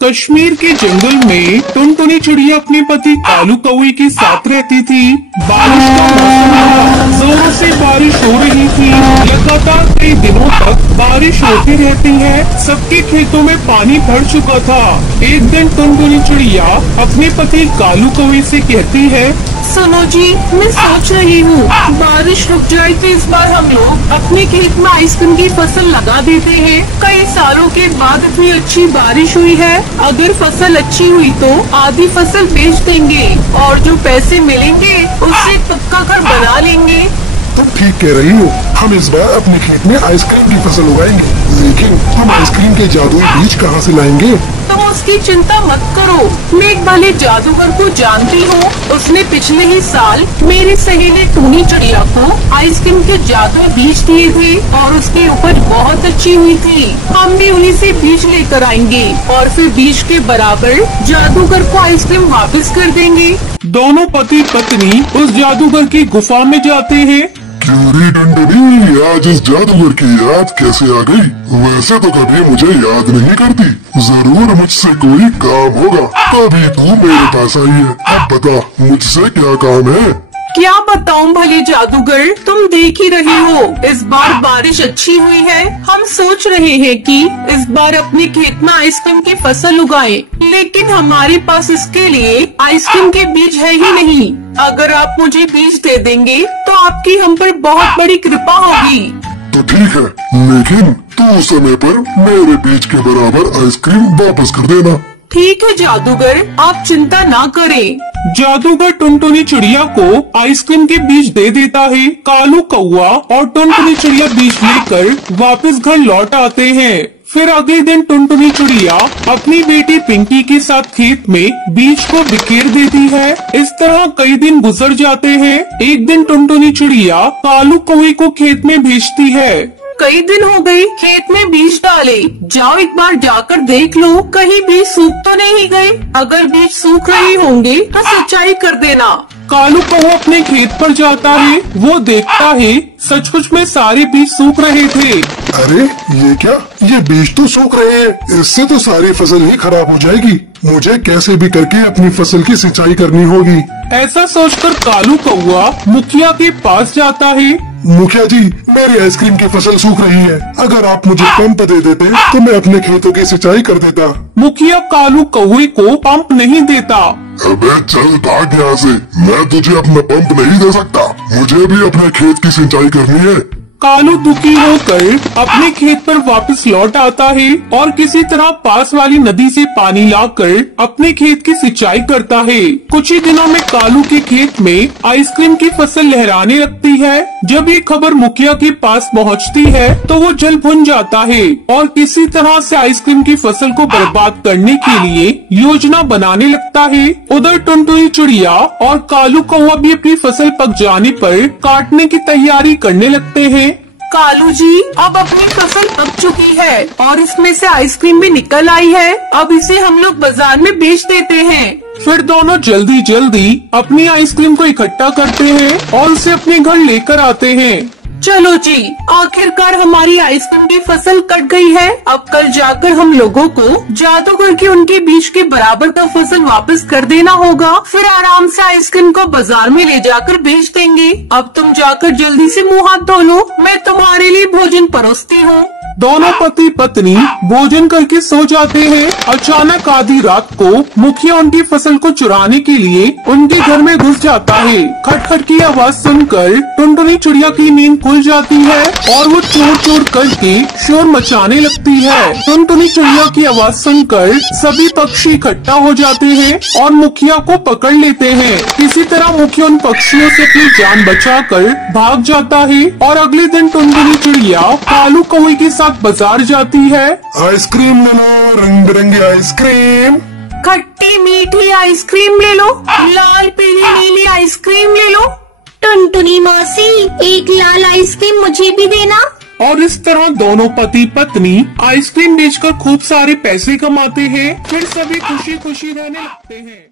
कश्मीर के जंगल में टुनटुनी चिड़िया अपने पति कालू कौवे के साथ रहती थी। बारिश का मौसम था, जोरों से बारिश हो रही थी। लगातार कई दिनों तक बारिश होती रहती है। सबके खेतों में पानी भर चुका था। एक दिन टुनटुनी चिड़िया अपने पति कालू कौवे से कहती है, सुनो जी, मैं सोच रही हूँ बारिश रुक जाए तो इस बार हम लोग अपने खेत में आइसक्रीम की फसल लगा देते हैं। कई सालों के बाद इतनी अच्छी बारिश हुई है। अगर फसल अच्छी हुई तो आधी फसल बेच देंगे और जो पैसे मिलेंगे उससे पक्का घर बना लेंगे। तुम ठीक कह रही हो। हम इस बार अपने खेत में आइसक्रीम की फसल उगाएंगे, लेकिन हम आइसक्रीम के जादुई बीज कहाँ से लाएंगे? तुम उसकी चिंता मत करो। मैं एक भले जादूगर को जानती हूँ। उसने पिछले ही साल मेरी सहेली टूनी चिड़िया को आइसक्रीम के जादुई बीज दिए थे और उसकी उपज बहुत अच्छी हुई थी। हम भी उन्हीं से बीज लेकर आएंगे और फिर बीज के बराबर जादूगर को आइसक्रीम वापस कर देंगे। दोनों पति पत्नी उस जादूगर की गुफा में जाते हैं। क्यों टुनटुनी, आज इस जादूगर की याद कैसे आ गई? वैसे तो कभी मुझे याद नहीं करती। जरूर मुझसे कोई काम होगा, तभी तू मेरे पास आई है। अब बता, मुझसे क्या काम है? क्या बताऊं भले जादूगर, तुम देख ही रही हो इस बार बारिश अच्छी हुई है। हम सोच रहे हैं कि इस बार अपने खेत में आइसक्रीम की फसल उगाएं, लेकिन हमारे पास इसके लिए आइसक्रीम के बीज है ही नहीं। अगर आप मुझे बीज दे देंगे तो आपकी हम पर बहुत बड़ी कृपा होगी। तो ठीक है, लेकिन तू समय पर मेरे बीज के बराबर आइसक्रीम वापस कर देना। ठीक है जादूगर, आप चिंता ना करें। जादूगर टुनटुनी चिड़िया को आइसक्रीम के बीज दे देता है। कालू कौवा और टुनटुनी चिड़िया बीज लेकर वापस घर लौट आते हैं। फिर अगले दिन टुनटुनी चिड़िया अपनी बेटी पिंकी के साथ खेत में बीज को बिखेर देती है। इस तरह कई दिन गुजर जाते हैं। एक दिन टुनटुनी चिड़िया कालू कौवे को खेत में भेजती है। कई दिन हो गए खेत में बीज डाले, जाओ एक बार जाकर देख लो कहीं बीज सूख तो नहीं गए। अगर बीज सूख रहे होंगे तो सिंचाई कर देना। कालू कौवा अपने खेत पर जाता है। वो देखता है सचमुच में सारे बीज सूख रहे थे। अरे ये क्या, ये बीज तो सूख रहे हैं। इससे तो सारी फसल ही खराब हो जाएगी। मुझे कैसे भी करके अपनी फसल की सिंचाई करनी होगी। ऐसा सोचकर कालू कौवा मुखिया के पास जाता है। मुखिया जी, मेरी आइसक्रीम की फसल सूख रही है। अगर आप मुझे पंप दे देते तो मैं अपने खेतों की सिंचाई कर देता। मुखिया कालू कौवे को पंप नहीं देता। अबे चल भाग यहाँ से, मैं तुझे अपना पंप नहीं दे सकता। मुझे भी अपने खेत की सिंचाई करनी है। कालू दुखी होकर अपने खेत पर वापस लौट आता है और किसी तरह पास वाली नदी से पानी लाकर अपने खेत की सिंचाई करता है। कुछ ही दिनों में कालू के खेत में आइसक्रीम की फसल लहराने लगती है। जब ये खबर मुखिया के पास पहुंचती है तो वो जल भुन जाता है और किसी तरह से आइसक्रीम की फसल को बर्बाद करने के लिए योजना बनाने लगता है। उधर टुनटुनी चिड़िया और कालू कौवा भी अपनी फसल पक जाने पर काटने की तैयारी करने लगते हैं। कालू जी, अब अपनी फसल पक चुकी है और इसमें से आइसक्रीम भी निकल आई है। अब इसे हम लोग बाजार में बेच देते हैं। फिर दोनों जल्दी जल्दी अपनी आइसक्रीम को इकट्ठा करते हैं और उसे अपने घर लेकर आते हैं। चलो जी, आखिरकार हमारी आइसक्रीम की फसल कट गई है। अब कल जाकर हम लोगों को जादूगर के उनके बीज के बराबर का फसल वापस कर देना होगा। फिर आराम से आइसक्रीम को बाजार में ले जाकर बेच देंगे। अब तुम जाकर जल्दी से मुँह हाथ धो लो, मैं तुम्हारे लिए भोजन परोसती हूँ। दोनों पति पत्नी भोजन करके सो जाते हैं। अचानक आधी रात को मुखिया उनकी फसल को चुराने के लिए उनके घर में घुस जाता है। खटखट की आवाज सुनकर टुनटुनी चिड़िया की नींद खुल जाती है और वो चोर चोर करके शोर मचाने लगती है। टुनटुनी चिड़िया की आवाज सुनकर सभी पक्षी इकट्ठा हो जाते हैं और मुखिया को पकड़ लेते हैं। किसी तरह मुखिया उन पक्षियों से अपनी जान बचाकर भाग जाता है और अगले दिन टुनटुनी चिड़िया कालू कौवे के साथ बाजार जाती है। आइसक्रीम ले लो, रंग बिरंगी आइसक्रीम। खट्टी मीठी आइसक्रीम ले लो, लाल पीली नीली आइसक्रीम ले लो। टुनटुनी मौसी, एक लाल आइसक्रीम मुझे भी देना। और इस तरह दोनों पति पत्नी आइसक्रीम बेचकर खूब सारे पैसे कमाते हैं। फिर सभी खुशी खुशी रहने लगते हैं।